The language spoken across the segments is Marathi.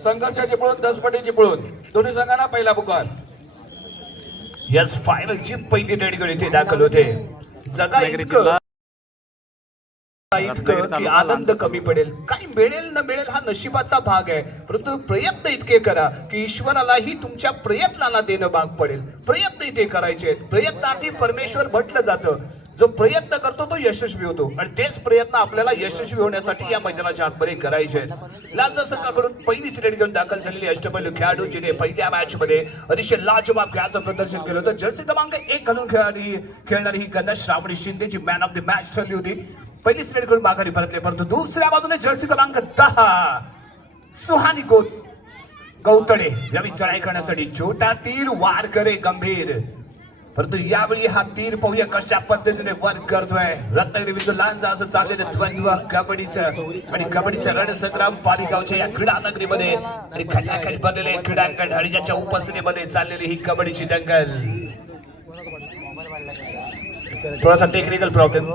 संघर्षाची पळून 10 पटीची पळून दोन्ही संघांना पहिला पुकार. यस फायनलची पहिली रेडी इथे दाखल होते. जगा इतकं की आनंद कमी पडेल, काही मिळेल न मिळेल हा नशिबाचा भाग आहे, परंतु प्रयत्न इतके करा की ईश्वरालाही तुमच्या प्रयत्नाला देणं भाग पडेल. प्रयत्न इथे करायचे. प्रयत्नार्थी परमेश्वर म्हटलं जातं. जो प्रयत्न करतो तो यशस्वी होतो आणि तेच प्रयत्न आपल्याला यशस्वी होण्यासाठी या मैदानाच्या आतमध्ये करायचे आहेत. लांजा संघाकडून पहिलीच रेड घेऊन दाखल झालेली अष्टपैलू खेळाडू जिने पहिल्या मॅच मध्ये अतिशय लाजवाब खेळाचं प्रदर्शन केलं होतं. जर्सी क्रमांक 1 घालून खेळणारी ही कन्या श्रावणी शिंदे जी मॅन ऑफ द मॅच ठरली होती. पहिलीच रेड करून माघारी परतले, परंतु दुसऱ्या बाजूने जर्सी क्रमांक 10 सुहानी गौतडे यावी चढाई करण्यासाठी छोटा तीर वार करे गंभीर, परंतु यावेळी हा तीर पाहूया कशा पद्धतीने वर्क करतोय. रत्नागिरी विरुद्ध लांजा असं चाललेलं द्वंद्व कबड्डीचं आणि कबड्डीचा रणसंग्राम पालिगावच्या या क्रीडा नगरीमध्ये आणि खचाखच भरलेले क्रीडांगण आणि ज्याच्या उपस्थितीमध्ये चाललेली ही कबड्डीची दंगल. थोडासा टेक्निकल प्रॉब्लेम.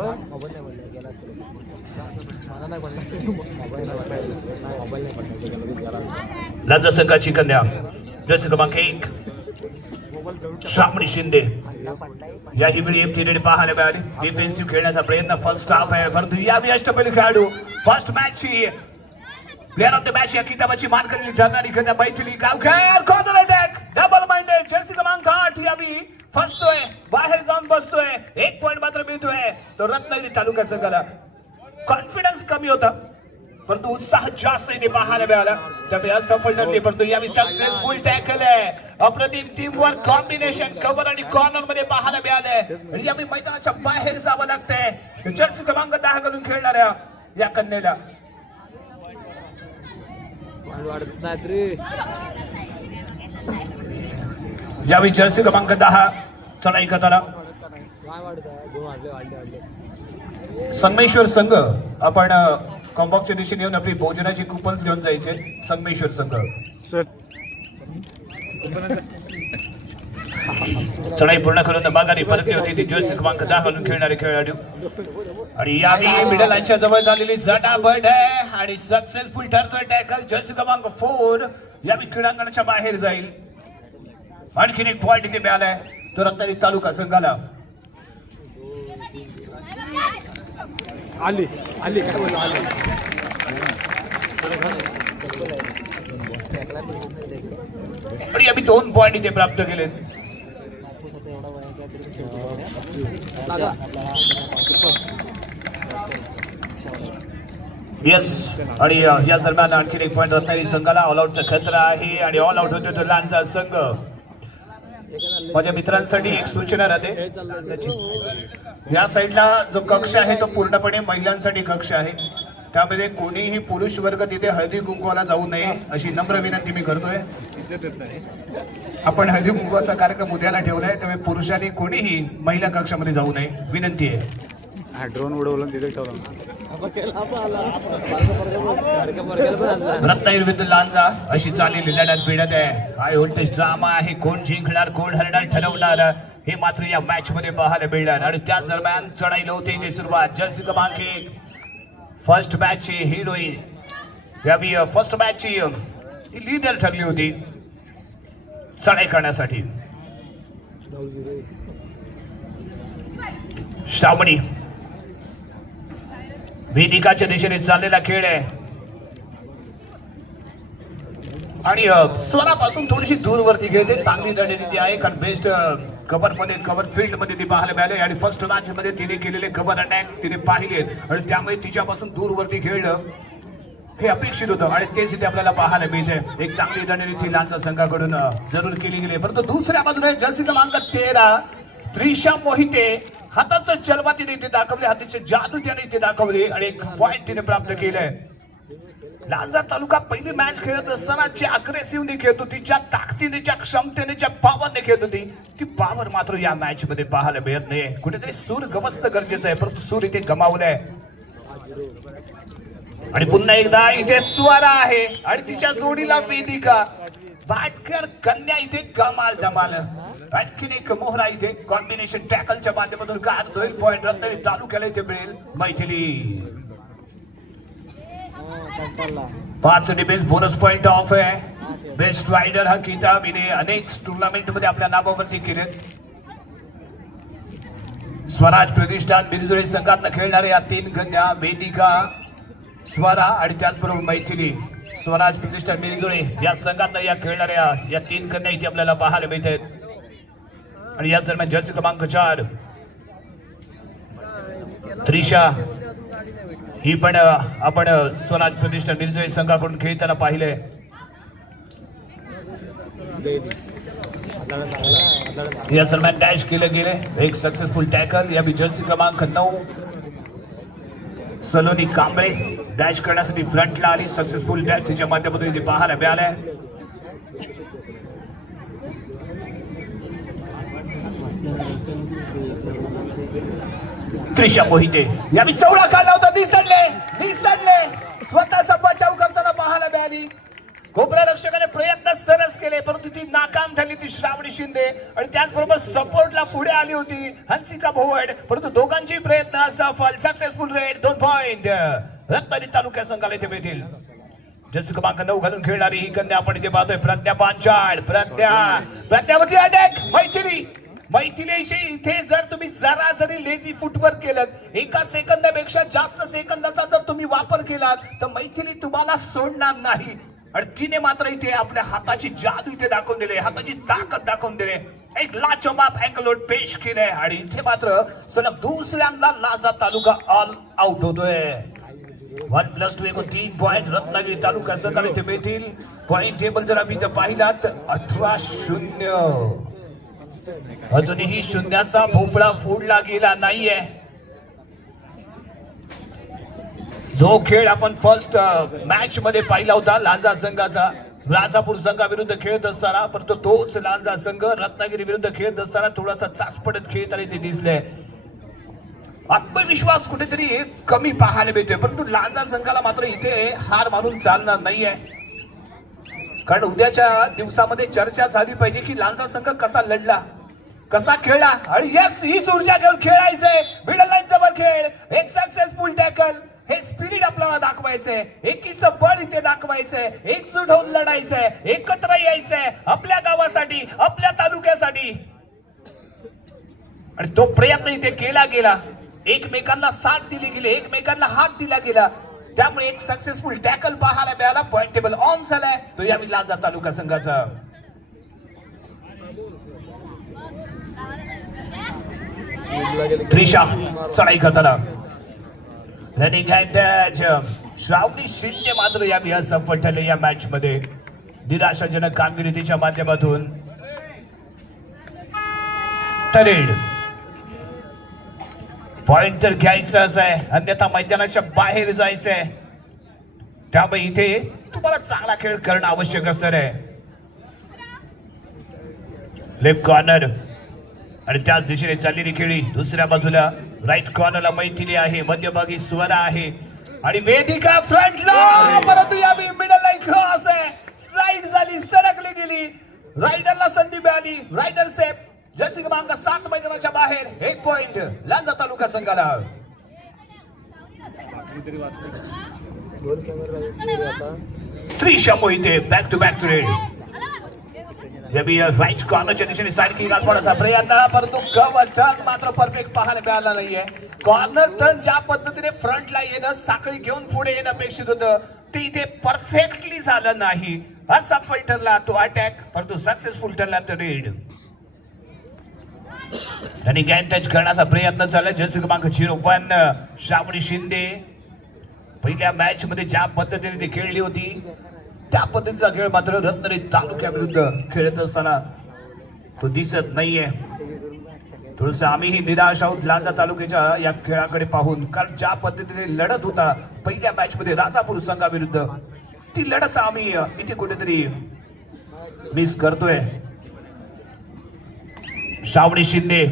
लांजा संघाची कन्या जर्सी क्रमांक 1 श्रावणी शिंदे याही वेळी एमटी पाहायला मिळाली. डिफेन्सिव्ह खेळण्याचा प्रयत्न फर्स्ट हाफ आहे, परंतु यावेळी अष्टपैलू खेळाडू फर्स्ट मॅचची प्लेअर ऑफ द मॅच या किताबाची मानकरी ठरणारी कन्या Maithili Gaonkar. Corner attack double minded jersey क्रमांक 8 यावेळी फसतोय, बाहेर जाऊन बसतोय. 1 पॉइंट मात्र मिळतोय तो रत्नागिरी तालुका संघाला. कॉन्फिडन्स कमी होता परंतु उत्साह जास्त इथे पाहायला मिळाला, त्यामुळे असफल ठरली, परंतु यावेळी सक्सेसफुल टॅकल आहे. अप्रतिम टीम वर्क कॉम्बिनेशन कव्हर आणि कॉर्नर मध्ये पाहायला मिळालंय. यावेळी मैदानाच्या बाहेर जावं लागतंय जर्सी क्रमांक 10 घालून खेळणाऱ्या या कन्येला. यावेळी जर्सी क्रमांक 10 चढाई करताना संगमेश्वर संघ आपण कॉम्बॉक्सच्या दिशेने येऊन आपली भोजनाची कुपन्स घेऊन जायचे. संगमेश्वर संघ चढाई पूर्ण करून माघारी परतली होती ती जर्सी क्रमांक 10 घालून खेळणारे खेळाडू. आणि यावेळी मिडल लाईनच्या जवळ झालेली जटाबट आहे आणि सक्सेसफुल ठरतोय टॅकल. जर्सी क्रमांक 4 यावेळी क्रीडांगणाच्या बाहेर जाईल. आणखीन 1 पॉइंट इथे मिळालाय तो रत्नागिरी तालुका संघाला. आली आली काय बोलला आली. आणि आम्ही 2 पॉइंट इथे प्राप्त केले. येस आणि या दरम्यान आणखी 1 पॉइंट रत्नागिरी संघाला. ऑल आउटचा खतरा आहे आणि ऑल आउट होते तो लांजा संघ. माझ्या मित्रांसाठी एक सूचना राहते, या साईडला जो कक्ष आहे तो पूर्णपणे महिलांसाठी कक्ष आहे, त्यामध्ये कोणीही पुरुष वर्ग तिथे हळदी कुंकवाला जाऊ नये अशी नम्र विनंती मी करतोय. आपण हळदी कुंकवाचा कार्यक्रम उद्याला ठेवलाय, त्यामुळे पुरुषांनी कोणीही महिला कक्षामध्ये जाऊ नये विनंती आहे. ड्रोन उडवलं तिथे ठेवलं. रत्नागिरी विरुद्ध लांजा अशी चाललेली लढत भिडत आहे. काय होतं ड्रामा आहे, कोण जिंकणार कोण हरणार ठरवणार हे मात्र या मॅच मध्ये पाहायला मिळणार. आणि त्याच दरम्यान चढाईला होते सुरुवात. जर्सी क्रमांक 1 फर्स्ट मॅच ची हिरोईन यावी फर्स्ट मॅच ची लीडर ठरली होती चढाई करण्यासाठी. श्रावणी वेदिकाच्या दिशेने चाललेला खेळ आहे आणि स्वरापासून थोडीशी दूरवरती घेते. चांगली रणनीती आहे कारण बेस्ट कव्हर मध्ये कव्हर फील्ड मध्ये ती पाहायला मिळाले आणि फर्स्ट मॅच मध्ये तिने केलेले कव्हर अटॅक तिने पाहिले आणि त्यामुळे तिच्यापासून दूरवरती खेळणं हे अपेक्षित होतं आणि तेच इथे आपल्याला पाहायला मिळते. एक चांगली रणनीती लांजा संघाकडून जरूर केली गेली, परंतु दुसऱ्या बाजूने जर्सी क्रमांक 13 त्रिशा मोहिते हाताचं जलवा तिने इथे दाखवले, हाताचे जादू त्याने इथे दाखवले आणि 1 पॉइंट तिने प्राप्त केलंय. लांजा तालुका पहिली मॅच खेळत असताना जी अग्रेसिव्हली खेळत होती, ज्या ताकदीने ज्या क्षमतेने ज्या पॉवरने खेळत होती, ती पॉवर मात्र या मॅच मध्ये पाहायला मिळत नाही. कुठेतरी सूर गवसणं गरजेचं आहे, परंतु सूर इथे गमावलंय. आणि पुन्हा एकदा इथे स्वरा आहे आणि तिच्या जोडीला वेदिका. भाटकर कन्या इथे कमाल धमाल. आणखीन एक मोहरा इथे कॉम्बिनेशन टॅकलच्या माध्यमातून काढत होईल. पॉइंट रत्नागिरी तालुक्याला इथे मिळेल Maithili. 5 defence bonus point of आहे. बेस्ट रायडर हा किताब हिने अनेक टुर्नामेंट मध्ये आपल्या नावावरती केले. स्वराज प्रतिष्ठान बिरजुळे संघात खेळणाऱ्या या 3 कन्या वेदिका, स्वरा आणि त्याचबरोबर मैथिली. स्वराज प्रतिष्ठान बिरजुळे या संघात या खेळणाऱ्या या 3 कन्या इथे आपल्याला पाहायला मिळत आहेत. आणि याच दरम्यान जर्सी क्रमांक 4 त्रिशा ही पण आपण स्वराज प्रतिष्ठान बिरजुळे संघाकडून खेळताना पाहिले. या दरम्यान डॅश केलं गेले एक सक्सेसफुल टॅकल. या जर्सी क्रमांक 9 सलोनी कांबळे डॅश करण्यासाठी फ्रंटला आली. सक्सेसफुल डॅश तिच्या माध्यमातून इथे पाहायला मिळालाय. त्रिशा मोहिते यावेळी चौडा काढला होता. दिसडले स्वतःचा बचाव करताना पाहायला मिळाली. कोपरा रक्षकाने प्रयत्न सरस केले परंतु ती नाकाम झाली ती श्रावणी शिंदे. आणि त्याचबरोबर सपोर्टला पुढे आली होती हंसिका भोवड परंतु दोघांची प्रयत्न असफल. सक्सेसफुल रेड 2 पॉइंट रत्नागिरी तालुक्या संघाला इथे मिळतील. जर्सी क्रमांक 9 घालून खेळणारी ही कन्या आपण इथे पाहतोय प्रज्ञा पांचाळ. प्रज्ञावरती अटॅक. मैथिली इथे जर तुम्ही जरा जरी लेझी फुटवर्क केलं 1 सेकंदापेक्षा जास्त सेकंदाचा जर तुम्ही वापर केलात तर मैथिली तुम्हाला सोडणार नाही. आणि तिने मात्र इथे आपल्या हाताची जादू इथे दाखवून दिले, हाताची ताकद दाखवून दिले. एक लाजवाब अँगलोट पेश केले आणि इथे मात्र सलग दुसऱ्यांदा लांजा तालुका ऑल आउट होतोय. 1+2 एकूण 3 पॉइंट रत्नागिरी तालुका संघाला इथे मिळतील. पॉइंट टेबल जर आम्ही इथं पाहिलात 18-0. अजूनही शून्याचा भोपळा फोडला गेला नाहीये. जो खेळ आपण फर्स्ट मॅच मध्ये पाहिला होता लांजा संघाचा राजापूर संघाविरुद्ध खेळत असताना परंतु तोच लांजा संघ रत्नागिरी विरुद्ध खेळत असताना थोडासा चाचपडत खेळताना ते दिसले. आत्मविश्वास कुठेतरी कमी पाहायला मिळतोय परंतु लांजा संघाला मात्र इथे हार मारून चालणार नाहीये. कारण उद्याच्या दिवसामध्ये चर्चा झाली पाहिजे की लांजा संघ कसा लढला, कसा खेळला. आणि यस हीच ऊर्जा घेऊन खेळायचंय. मिडल लाईन जवळ खेळ. एक सक्सेसफुल टॅकल. हे स्पिरिट आपल्याला दाखवायचंय. एकीचं बळ इथे दाखवायचंय. एकजूट होऊन लढायचंय. एकत्र यायचंय आपल्या गावासाठी आपल्या तालुक्यासाठी. आणि तो प्रयत्न इथे केला गेला. एकमेकांना साथ दिली गेली, एकमेकांना हात दिला गेला. त्यामुळे एक सक्सेसफुल टॅकल पाहायला मिळाला. पॉइंट टेबल ऑन झालाय तो यावेळी लांजा तालुका संघाचा. त्रिशा चढाई करताना रनिंग हँड श्रावणी शिंदे मात्र यावेळी असफल ठरले या मॅच मध्ये. निराशाजनक कामगिरी तिच्या माध्यमातून. तरेड पॉइंट तर घ्यायचाच आहे अन्यथा मैदानाच्या बाहेर जायचंय. त्यामुळे इथे तुम्हाला चांगला खेळ करणं आवश्यक असणार आहे. लेफ्ट कॉर्नर आणि त्याच दिशेने चाललेली खेळी. दुसऱ्या बाजूला राईट कॉर्नरला मैथिली आहे, मध्यभागी स्वरा आहे आणि वेदिका फ्रंटला. परंतु यावेळी मिडल लाईन क्रॉस आहे. स्लाइड झाली, सरकली गेली. रायडरला संधी मिळाली. Rider safe. जर्सी क्रमांक 7 मैदानाच्या बाहेर. 1 पॉइंट लांजा तालुका संघाला. Trisha Mohite back to back raid. Right कॉर्नरच्या दिशेने साईड किक घालण्याचा प्रयत्न परंतु कव्हर टर्न मात्र परफेक्ट पाहायला मिळाला नाहीये. कॉर्नर टर्न ज्या पद्धतीने फ्रंटला येणं, साखळी घेऊन पुढे येणं अपेक्षित होतं ते इथे परफेक्टली झालं नाही. असफल ठरला तो अटॅक परंतु सक्सेसफुल ठरला तो रेड. आणि गॅन टच करण्याचा प्रयत्न चालला. जर्सी क्रमांक 01 श्रावणी शिंदे. पहिल्या मॅच मध्ये ज्या पद्धतीने ती खेळली होती त्या पद्धतीचा खेळ मात्र रत्नागिरी तालुक्या विरुद्ध खेळत असताना तो दिसत नाहीये. थोडस आम्हीही निराश आहोत लांजा तालुक्याच्या या खेळाकडे पाहून. कारण ज्या पद्धतीने लढत होता पहिल्या मॅच मध्ये राजापूर संघाविरुद्ध ती लढत आम्ही इथे कुठेतरी मिस करतोय. श्रावणी शिंदे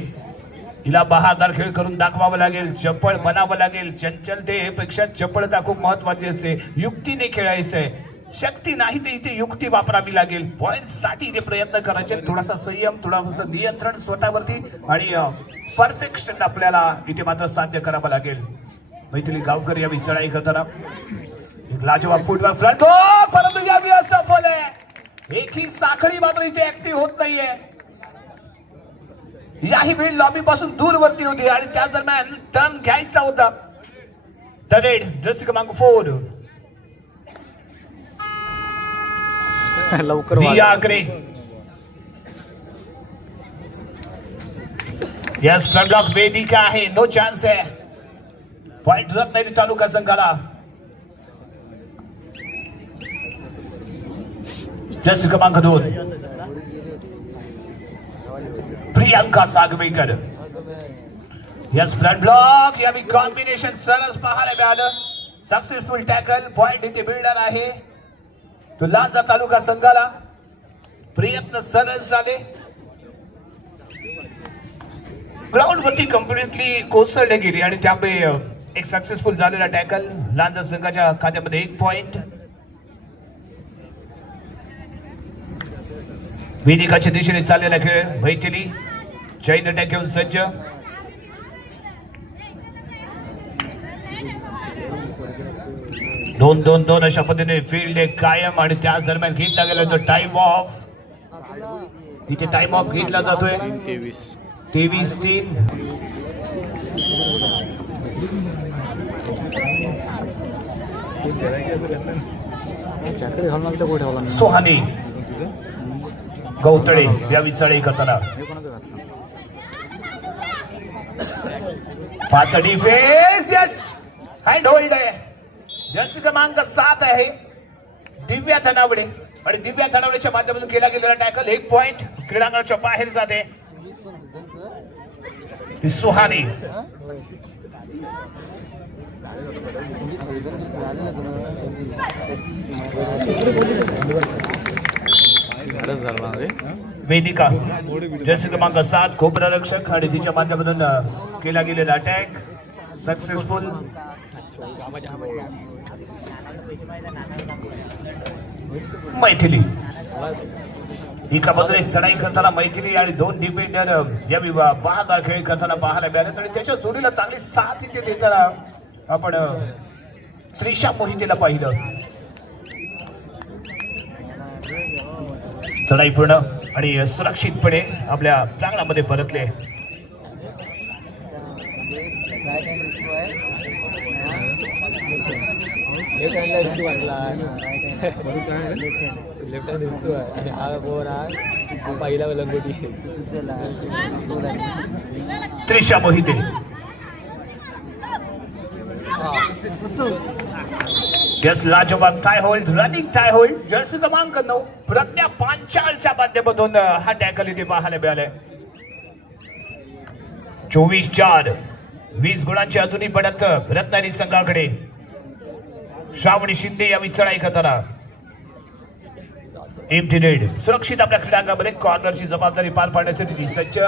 हिला बहारदार खेळ करून दाखवावं लागेल. चपळ बनावं लागेल. चंचलतेपेक्षा चपळता खूप महत्वाची असते. युक्तीने खेळायचंय. शक्ती नाही ते इथे युक्ती वापरावी लागेल. पॉइंट साठी इथे प्रयत्न करायचे. थोडासा संयम, थोडासा नियंत्रण स्वतःवरती आणि परफेक्शन आपल्याला इथे मात्र साध्य करावं लागेल. मैथिली गावकर या चढाई करताना एक लाजवाब फुटवर्क फ्रंट हो, परंतु यावेळी असफल आहे. एकही साखळी मात्र इथे ऍक्टिव्ह होत नाहीये. याही वेळी लॉबी पासून दूर वरती होती आणि त्या दरम्यान टर्न घ्यायचा होता. रेड जर्सी क्रमांक 4 लवकर दिया आगरे. यस फ्रंट ब्लॉक वेदिका आहे. नो चान्स आहे. पॉइंट रत्नागिरी तालुका संघाला. जर्सी क्रमांक 2 Priyanka Sagvekar. Yes front block यावी कॉम्बिनेशन सरस पाहायला मिळालं. Successful tackle. पॉइंट इथे बिल्डर आहे तो लांजा तालुका संघाला. प्रयत्न सरस झाले. ग्राउंड वरती कम्प्लिटली कोसळले गेली आणि त्यामुळे एक सक्सेसफुल झालेला टॅकल. लांजा संघाच्या खात्यामध्ये 1 पॉइंट. वेदिकाच्या दिशेने चाललेला खेळ. मैथिली चैन अटॅक घेऊन सज्ज. दोन दोन दोन अशा पद्धतीने फील्ड आहे कायम आणि त्याच दरम्यान घेतला गेला तो टाइम ऑफ. इथे टाइम ऑफ घेतला जातोय. 23-3. सोहानी गौतळे या विचाळे करताना 5 डिफेन्स. यस हँड होल्ड आहे. जर्सी क्रमांक 7 आहे दिव्या धनावडे आणि दिव्या धनावडेच्या माध्यमातून केला गेलेला टॅकल. 1 पॉइंट. क्रीडांगणाच्या बाहेर जाते. सुहानी वेदिका जर्सी क्रमांक 7 कोपरारक्षक आणि तिच्या माध्यमातून केला गेलेला अटॅक सक्सेसफुल. मैथिली एका बाजूने चढाई करताना मैथिली आणि 2 डिफेंडर या बहादार खेळ करताना पाहायला मिळाले आणि त्याच्या जोडीला चांगली साथ इथे देताना आपण त्रिशा मोहितेला पाहिलं. चढाई पूर्ण आणि सुरक्षितपणे आपल्या प्रांगणामध्ये परतले. त्रिशा मोहिते यस लाजवाब tie hold. Running tie hold. Jersey क्रमांक 9 प्रज्ञा पांचाळच्या माध्यमातून हा टॅकल इथे पाहायला मिळालाय. 24-4. 20 गुणांची अजूनही पडत रत्नागिरी संघाकडे. श्रावणी शिंदे या चढाई करताना एम्प्टी रेड सुरक्षित आपल्या क्रीडांगणामध्ये कॉर्नरची जबाबदारी पार पाडण्यासाठी सज्ज.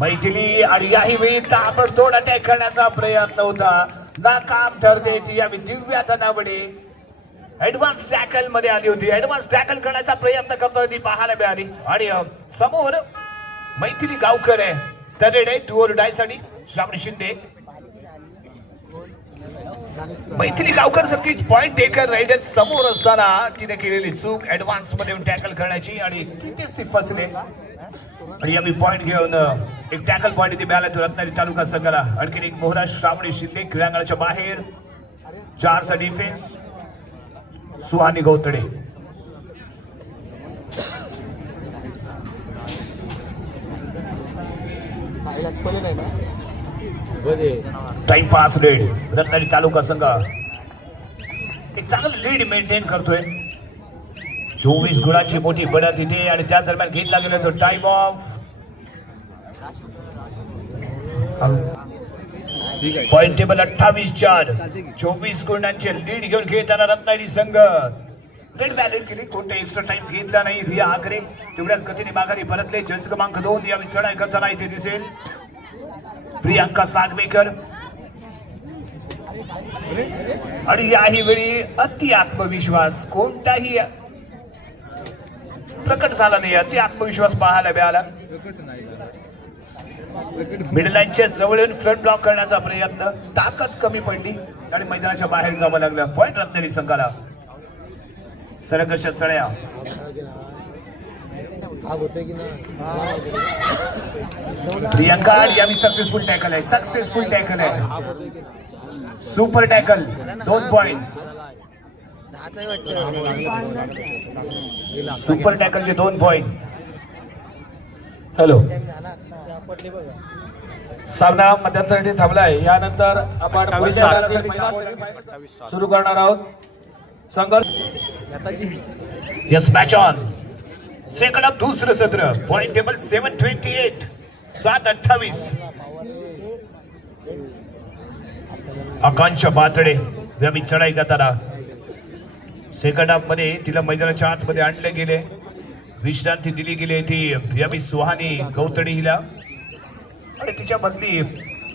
मैथिली आणि याही वेळी ताबडतोड अटॅक करण्याचा प्रयत्न होता. नाकाम ठरते ती यावी दिव्या धनावडे. ऍडव्हान्स टॅकल मध्ये आली होती. ऍडव्हान्स टॅकल करण्याचा प्रयत्न करतोय ती पाहायला मिळाली आणि समोर मैथिली गावकर आहे. तरेड आहे 2 डाय साठी. श्रावणी शिंदे मैथिली गावकर सारखी पॉइंट टेकर रायडर समोर असताना तिने केलेली चूक ऍडव्हान्स मध्ये टॅकल करण्याची आणि तिथेच ती फसले आणि यावी पॉइंट घेऊन एक टॅकल पॉइंट इथे मिळाला तो रत्नागिरी तालुका संघाला. आणखी एक मोहरा श्रावणी शिंदे क्रीडांगणाच्या बाहेर. 4चा defence. Suhani Gautade time pass raid. Ratnagiri taluka संघ एक चांगलं लीड मेंटेन करतोय. 24 गुणांची मोठी बढत इथे आणि त्या दरम्यान घेतला गेला तो टाइम ऑफ. Point table 28-4. 24 गुणांचे लीड घेऊन खेळताना रत्नागिरी संघ रेड बॅलेट केली. कोणते एक्स्ट्रा टाइम घेतला नाही. रिया आगरे तेवढ्याच गतीने माघारी परतले. जर्सी क्रमांक 2 या चढाई करताना इथे दिसेल प्रियांका सागवेकर आणि याही वेळी अति आत्मविश्वास कोणताही प्रकट झाला नाही. अति आत्मविश्वास पाहायला मिळाला. मिडल लाईनच्या जवळ येऊन फ्रंट ब्लॉक करण्याचा प्रयत्न, ताकद कमी पडली आणि मैदानाच्या बाहेर जावं लागलं. पॉइंट रत्नागिरी संघाला. सरकश चढया प्रियंका यावी सक्सेसफुल टॅकल आहे, सक्सेसफुल टॅकल आहे, सुपर टॅकल. 2 पॉइंट. सुपर टॅकलचे 2 पॉइंट. हॅलो, सामना मध्यंतरी थांबलाय. यानंतर आपण सुरू करणार आहोत. संघर्ष yes, match on. Second half दुसरं सत्र. Point table 728, 728. आकांक्षा बातडे यावी चढाई करताना सेकंड हाफ मध्ये तिला मैदानाच्या आतमध्ये आणले गेले, विश्रांती दिली गेली. ती यावी सुहानी गौतडी हिला आणि तिच्या बदली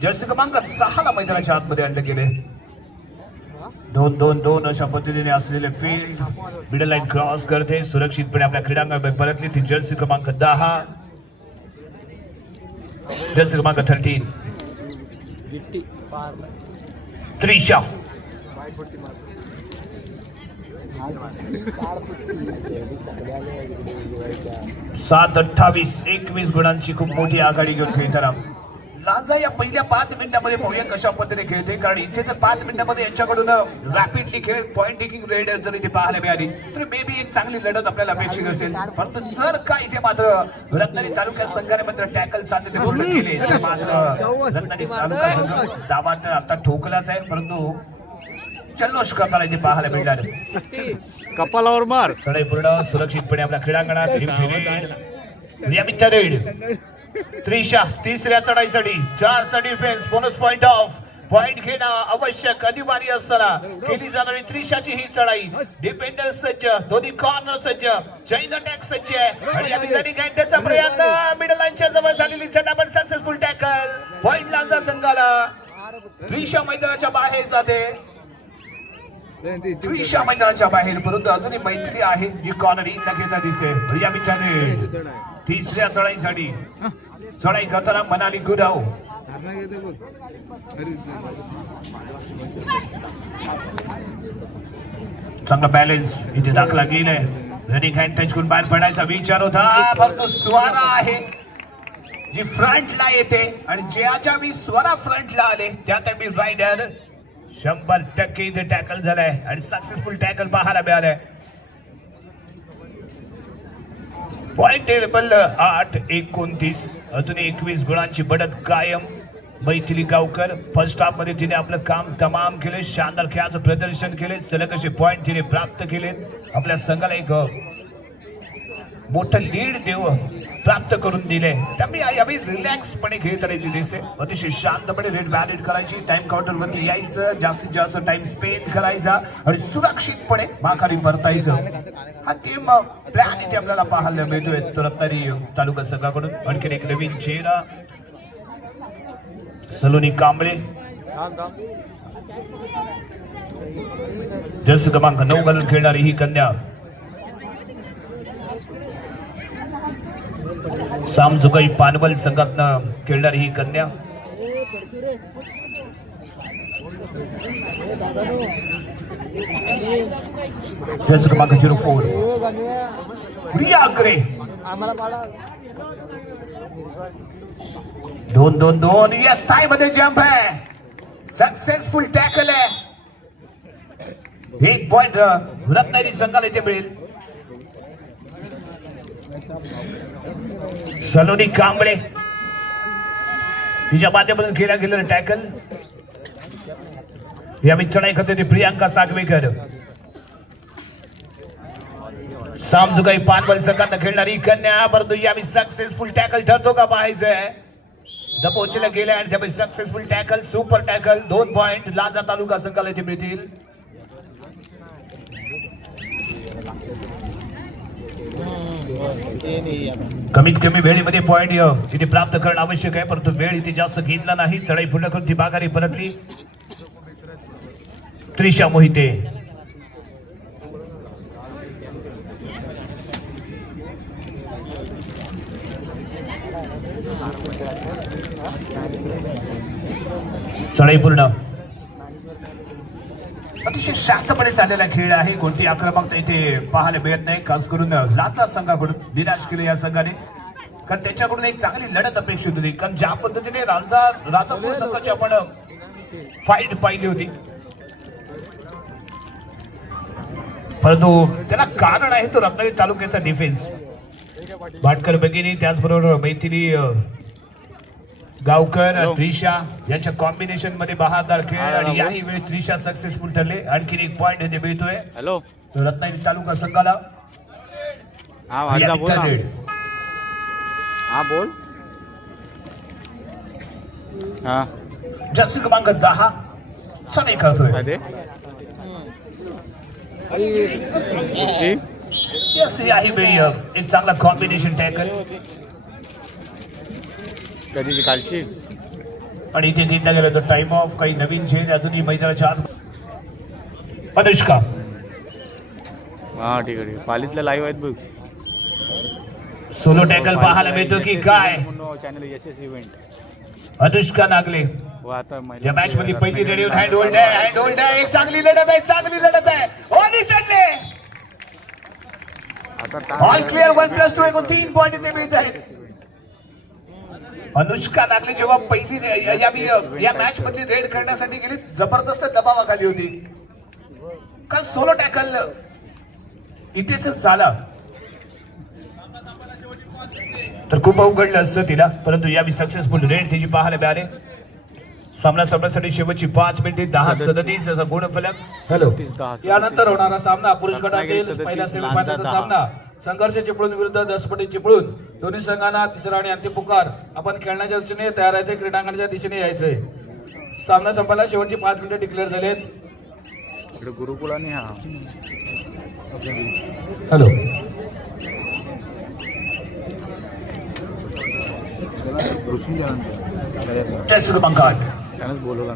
जर्सी क्रमांक 6 ला मैदानाच्या आतमध्ये आणले गेले. 2-2-2 अशा पद्धतीने असलेले फील्ड. मिडल लाईन क्रॉस करते, सुरक्षितपणे आपल्या क्रीडांगणामध्ये परतली ती जर्सी क्रमांक 10, जर्सी क्रमांक 13 त्रिशा. 7-28, 21 गुणांची खूप मोठी आघाडी घेऊन खेळताना लांजा या पहिल्या 5 मिनिटांमध्ये पाहूया कशा पद्धतीने खेळते. कारण इथे जर 5 मिनिटांमध्ये यांच्याकडून रॅपिडली खेळ पॉइंट टेकिंग रेड जर इथे पाहायला मिळाली तर मे बी एक चांगली लढत आपल्याला अपेक्षित असेल. परंतु जर का इथे मात्र रत्नागिरी तालुक्यात संघाने मात्र टॅकल साधले पूर्ण केले तर मात्र रत्नागिरी तालुका संघ दाबात आता ठोकलाच आहे, परंतु जल्लोष करताना इथे पाहायला मिळणार. कपालावर मार. चढाई पूर्ण सुरक्षितपणे आपल्या क्रीडांगणात. रेड त्रिशा तिसऱ्या चढाईसाठी 4चा defence. Bonus point of point घेणं आवश्यक अनिवार्य असताना केली जाणारी त्रिशाची ही चढाई. डिफेंडर सज्ज, दोन्ही कॉर्नर सज्ज, चैन अटॅक सज्ज आणि या ठिकाणी गॅन्टेचा प्रयत्न. मिडल लाईनच्या जवळ झालेली झटापट सक्सेसफुल टॅकल. पॉइंट लांजा संघाला. त्रिशा मैदानाच्या बाहेर जाते. त्रिशा मैदानाच्या बाहेर, परंतु अजूनही मैत्री आहे जी कॉर्नर इन घेता दिसते. रिया बिचारे तिसऱ्या चढाईसाठी चढाई करताना मनाली गुडाव. चांगला बॅलन्स इथे दाखला गेलाय. रनिंग हँड टच करून बाहेर पडायचा विचार होता, परंतु स्वारा आहे जी फ्रंटला येते आणि ज्याच्या मी स्वरा फ्रंटला आले त्या टाइम रायडर 100% इथे टॅकल झालाय आणि सक्सेसफुल टॅकल पाहायला मिळालाय. पॉइंट टेबल 8-29, अजून 21 गुणांची बढत कायम. मैथिली गावकर फर्स्ट हाफ मध्ये तिने आपलं काम तमाम केले, शानदार खेळाचं प्रदर्शन केले, सलग असे पॉइंट तिने प्राप्त केलेत. आपल्या संघाला एक मोठं लीड देव प्राप्त करून दिले. त्यामुळे यावेळी रिलॅक्सपणे खेळताना दिसते. अतिशय शांतपणे रेड व्हॅलिड करायची, टाइम काउंटर वरती यायचं, जास्तीत जास्त टाइम स्पेंड करायचा आणि सुरक्षितपणे माघारी परतायचं. हा गेम प्लॅन इथे आपल्याला पाहायला मिळतोय तो रत्नागिरी तालुका संघाकडून. आणखीन एक नवीन चेहरा सलोनी कांबळे, जर्सी क्रमांक 9 घालून खेळणारी ही कन्या. सामजुगाई पानवल संघातनं खेळणारी ही कन्या. जर्सी क्रमांक 04 रिया अग्रे. 2-2-2. यस, टाय मध्ये जंप आहे, सक्सेसफुल टॅकल आहे. 1 पॉइंट रत्नागिरी संघाला इथे मिळेल. सलोनी कांबळे तिच्या माध्यमातून खेळला गेलेलं टॅकल. यावेळी चढाई करते ती प्रियांका सागवेकर. सामजुगाई पानवल संघात खेळणारी कन्या, परंतु यावेळी सक्सेसफुल टॅकल ठरतो का पाहायचंय. दपोचीला गेल्या आणि त्यावेळी successful tackle, super tackle. 2 point Lanja taluka संघाला इथे मिळतील. कमीत कमी वेळेमध्ये पॉइंट इथे प्राप्त करणं आवश्यक आहे, परंतु वेळ इथे जास्त घेतला नाही. चढाई पूर्ण करून ती माघारी परतली. त्रिशा मोहिते. चढाई पूर्ण. अतिशय शांतपणे चाललेला खेळ आहे. कोणती आक्रमकता इथे पाहायला मिळत नाही. खास करून लाचा संघाकडून निराश केले या संघाने, कारण त्याच्याकडून एक चांगली लढत अपेक्षित होती. कारण ज्या पद्धतीने राजापूर संघाची आपण फाईट पाहिली होती, परंतु त्याला कारण आहे तो रत्नागिरी तालुक्याचा डिफेन्स. भाटकर भगिनी, त्याचबरोबर मैथिली गावकर, त्रिशा यांच्या कॉम्बिनेशन मध्ये बहारदार खेळ. आणि याही वेळी त्रिशा सक्सेसफुल ठरले. आणखीन एक पॉइंट इथे मिळतोय हॅलो रत्नागिरी तालुका संघाला. हा वाटला बोल ना. हा बोल. हा जर्सी क्रमांक 10 सने करतोय. काय ते कुठची? Yes, याही वेळी एक चांगला कॉम्बिनेशन टॅकल. कधीची कालची? आणि इथे घेतला गेला तो टाइम ऑफ. काही नवीन चेंज अजूनही मैदानाच्या आत. अनुष्का हा ठीक आहे. पालीतल्या लाईव्ह आहेत बघ. सोलो टॅकल पाहायला मिळतो की काय? Channel SS event. Anushka Nagle व आता या मॅच मध्ये पहिली रेडी हँड होल्ड आहे. हँड होल्ड आहे. एक चांगली लढत आहे. चांगली लढत आहे. ओली सडले. All clear. 1+2 एकूण 3 पॉइंट इथे मिळत आहेत. अनुष्का नागले जेव्हा पहिली या मॅच मधली रेड करण्यासाठी गेली, जबरदस्त दबावाखाली होती. कारण सोलो टॅकल इथेच झाला तर खूप अवघडलं असतं तिला, परंतु यावी सक्सेसफुल रेड तिची पाहायला मिळाले. सामना संपण्यासाठी शेवटची 5 मिनिटे 10:37 असा गुणफलक. हॅलो. यानंतर होणारा सामना पुरुष गटातील पहिला सेमीफायनलचा सामना संघर्ष चिपळूण विरुद्ध दसपटी चिपळूण. दोन्ही संघांना तिसरा आणि अंतिम पुकार. आपण खेळण्याच्या दिशेने तयार राहायचे, क्रीडांगणाच्या दिशेने यायचंय. सामना संपायला शेवटची 5 मिनिटे डिक्लेअर झालेत. इकडे गुरुकुल आणि हा हॅलो. क्रमांक 8 त्यानंच बोलवला.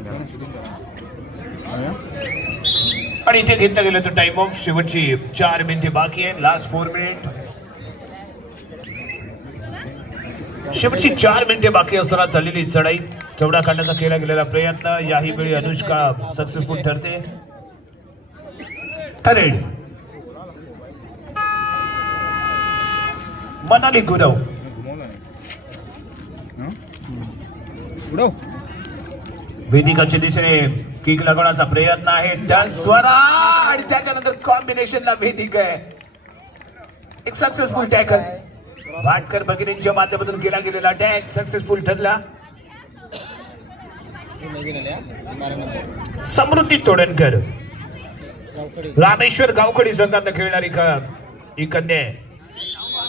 आणि इथे घेतला गेला तो टाइम ऑफ. शेवटची 4 मिनिटे बाकी आहे. Last 4 minute. शेवटची 4 मिनिटे बाकी असताना चाललेली चढाई, चौडा काढण्याचा केला गेलेला प्रयत्न. याही वेळी अनुष्का सक्सेसफुल ठरते. थरेड मनाली गुरव वेदिकाच्या दिशेने किक लागवण्याचा प्रयत्न आहे. टर्न स्वरा आणि त्याच्यानंतर कॉम्बिनेशनला वेदिक आहे. एक सक्सेसफुल टॅकल. भाटकर भगिनींच्या माध्यमातून केला गेलेला अटॅक सक्सेसफुल ठरला. समृद्धी तोडणकर रामेश्वर गावखडी संघात खेळणारी ही कन्या आहे.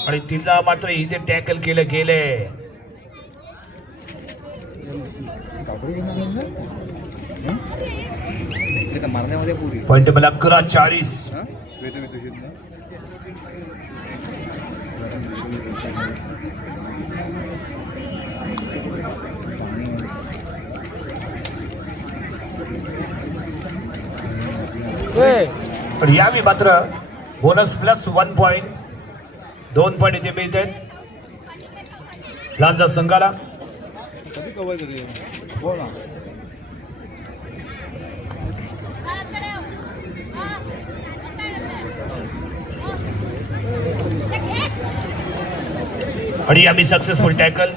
आणि तिला मात्र इथे टॅकल केलं गेलंय. पॉइंट मला 11:40. पण यावेळी मात्र बोनस प्लस 1 पॉइंट. 2 पॉइंट इथे मिळत आहेत लांजा संघाला. आणि आम्ही सक्सेसफुल टॅकल.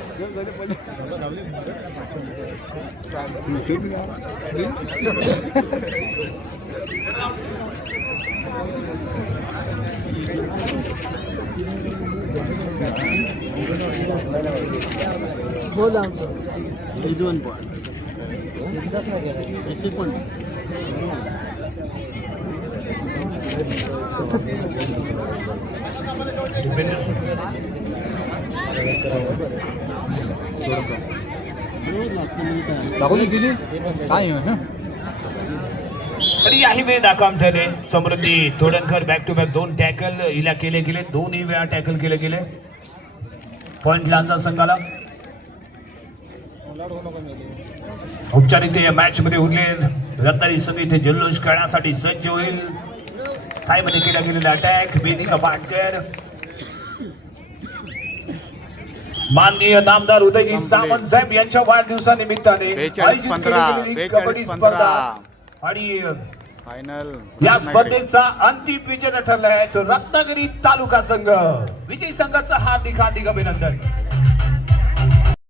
आणि याही वेळी नाकाम झाले. समृद्धी Todankar back to back 2 tackle हिला केले गेले. 2ही वेळा टॅकल केले गेले. पॉइंट लांजा संघाला. औपचारिक या मॅच मध्ये उरले. रत्नागिरी संघ इथे जल्लोष करण्यासाठी सज्ज होईल. थाय मध्ये केला गेलेला अटॅक. वेदिका भाटकर माननीय नामदार उदयजी सामंत साहेब यांच्या वाढदिवसानिमित्ताने 42-15, आयोजित केलेली कबड्डी स्पर्धा आणि फायनल या स्पर्धेचा अंतिम विजेता ठरलाय तो रत्नागिरी तालुका संघ. विजयी संघाचं हार्दिक अभिनंदन.